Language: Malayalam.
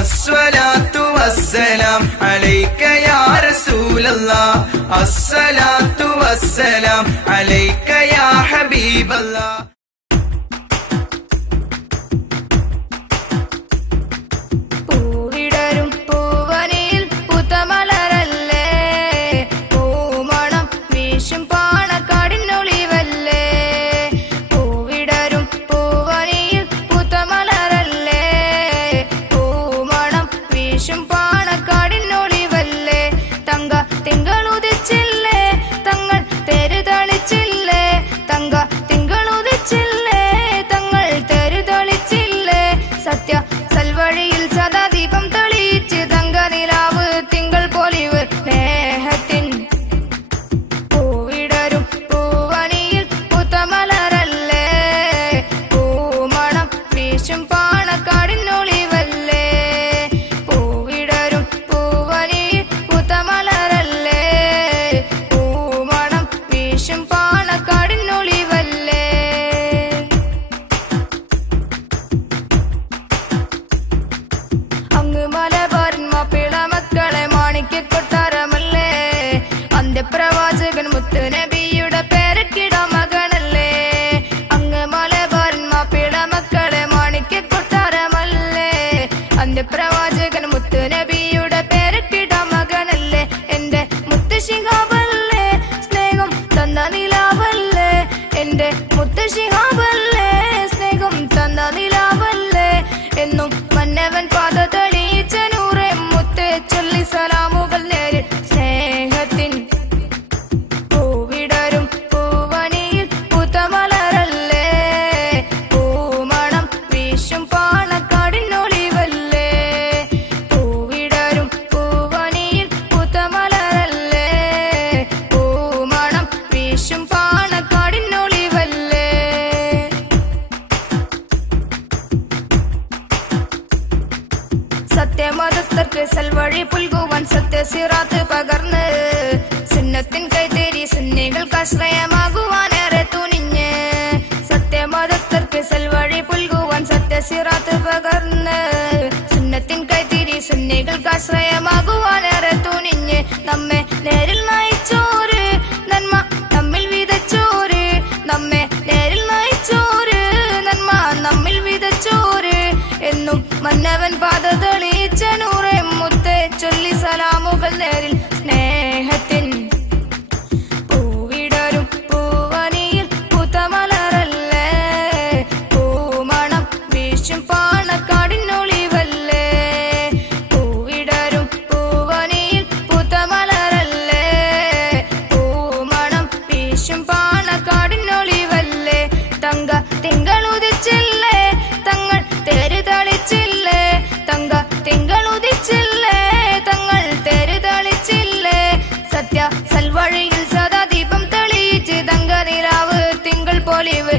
അസ്സലാത്തു വസ്സലാം അലൈക യാ റസൂലല്ലാഹ് അസ്സലാത്തു വസ്സലാം അലൈക യാ ഹബീബല്ലാഹ് പ്രവാചകൻ മുത്ത് നബിയുടെ പേരക്കിട മകനല്ലേ അങ്ങ് മലബാരൻ മാപ്പിള മക്കളെ മാണിക്യ കൊട്ടാരമല്ലേ അന്റെ പ്രവാചകൻ മുത്ത് നബിയുടെ പേരക്കിട മകനല്ലേ എന്റെ മുത്ത് ശിഹാബല്ലേ സ്നേഹം തന്ന നിലാവല്ലേ എന്റെ മുത്ത് ശിഹാബല്ലേ സ്നേഹം തന്ന നിലാവല്ലേ എന്നും മന്നവൻ പാത തെളിയിച്ച നൂറെ മുത്ത് ചൊല്ലി സലാമുകൾ നേരിൽ സ്നേഹത്തിൻ സത്യമതസ്ഥർക്ക് സൽവഴി പുൽകുവാൻ സത്യസിറാത്ത് പകർന്ന് സുന്നത്തിൻ കൈതേരി സുന്നികൾക്ക് ആശ്രയമാകുവാനേറെ തുനിഞ്ഞ് സത്യമതസ്ഥർക്ക് സൽവഴി പുൽകുവാൻ സത്യസിറാത്ത് പകർന്ന് സുന്നത്തിൻ കൈതേരി സുന്നികൾക്ക് ആശ്രയമാകുവാനേറെ തുനിഞ്ഞ് നമ്മെ നേരിൽ നയിച്ചോര് നന്മ നമ്മിൽ വിതച്ചോര് നമ്മെ നേരിൽ നയിച്ചോര് നന്മ നമ്മിൽ വിതച്ചോര് എന്നും മന്നവൻ പാത തെളിയിച്ച നൂറെ മുത്ത് ചൊല്ലി സലാമുകൾ നേരിൽ സ്നേഹത്തിൻ പൂവിടരും പൂവനിയിൽ പൂത്തമലരല്ലേ പൂമണം വീശും പാണക്കാടിനൊളിവല്ലേ പൂവിടരും പൂവനിയിൽ പൂത്തമലരല്ലേ പൂമണം വീശും പാണക്കാടിനൊളിവല്ലേ തങ്ക തിങ്കളുദിച്ചില്ലേ തങ്ങൾ തേര് തളിച്ചില്ലേ തങ്ക തിങ്കളുദിച്ചില്ലേ തങ്ങൾ തേര് തളിച്ചില്ലേ സത്യ സൽവഴിയിൽ സദാ ദീപം തെളിയിച്ച് തങ്ക നിലാവ് തിങ്കൾ പൊലിവ്